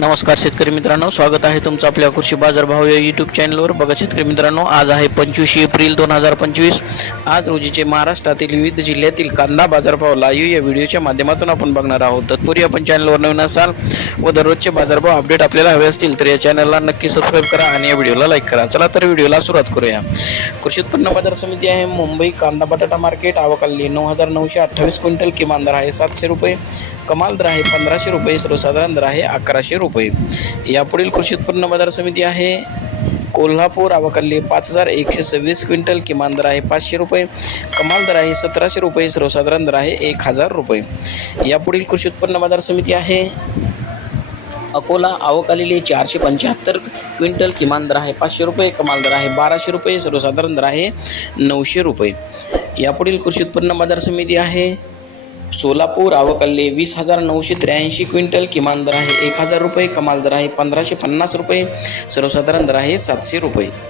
नमस्कार शेतकरी मित्रांनो स्वागत आहे तुमचं आपल्या कृषी बाजार भाव या यूट्यूब चॅनलवर बघा शेतकरी मित्रांनो आज आहे पंचवीस एप्रिल दोन हजार पंचवीस. आज रोजीचे महाराष्ट्रातील विविध जिल्ह्यातील कांदा बाजारभाव लाईव्ह या व्हिडिओच्या माध्यमातून आपण बघणार आहोत. तत्पूर्वी आपण चॅनलवर नवीन असाल व दररोजचे बाजारभाव अपडेट आपल्याला हवे असतील तर या चॅनलला नक्की सबस्क्राईब करा आणि या व्हिडिओला लाईक करा. चला तर व्हिडिओला सुरुवात करूया. कृषी उत्पन्न बाजार समिती आहे मुंबई कांदा बटाटा मार्केट आवकाली नऊ हजार नऊशे अठ्ठावीस क्विंटल किमान दर आहे सातशे रुपये. कमाल दर आहे पंधराशे रुपये. सर्वसाधारण दर आहे अकराशे रुपये. रुपये. यापुढील कृषी उत्पन्न बाजार समिती आहे. कोल्हापूर आवकाली पाच हजार एकशे सव्वीस क्विंटल किमान दर आहे पाचशे रुपये. कमाल दर आहे सतराशे रुपये. सर्वसाधारण दर आहे एक हजार रुपये. यापुढील कृषी उत्पन्न बाजार समिती आहे. अकोला आवक आलेली चारशे पंच्याहत्तर क्विंटल किमान दर आहे पाचशे रुपये. कमाल दर आहे बाराशे रुपये. सर्वसाधारण दर आहे नऊशे रुपये. यापुढील कृषी उत्पन्न बाजार समिती आहे. सोलापूर आवकल्ले वीस हजार नऊशे त्र्याऐंशी क्विंटल किमान दर आहे. एक हजार रुपये कमाल दर आहे. पंधराशे पन्नास रुपये. सर्वसाधारण दर आहे सातशे रुपये.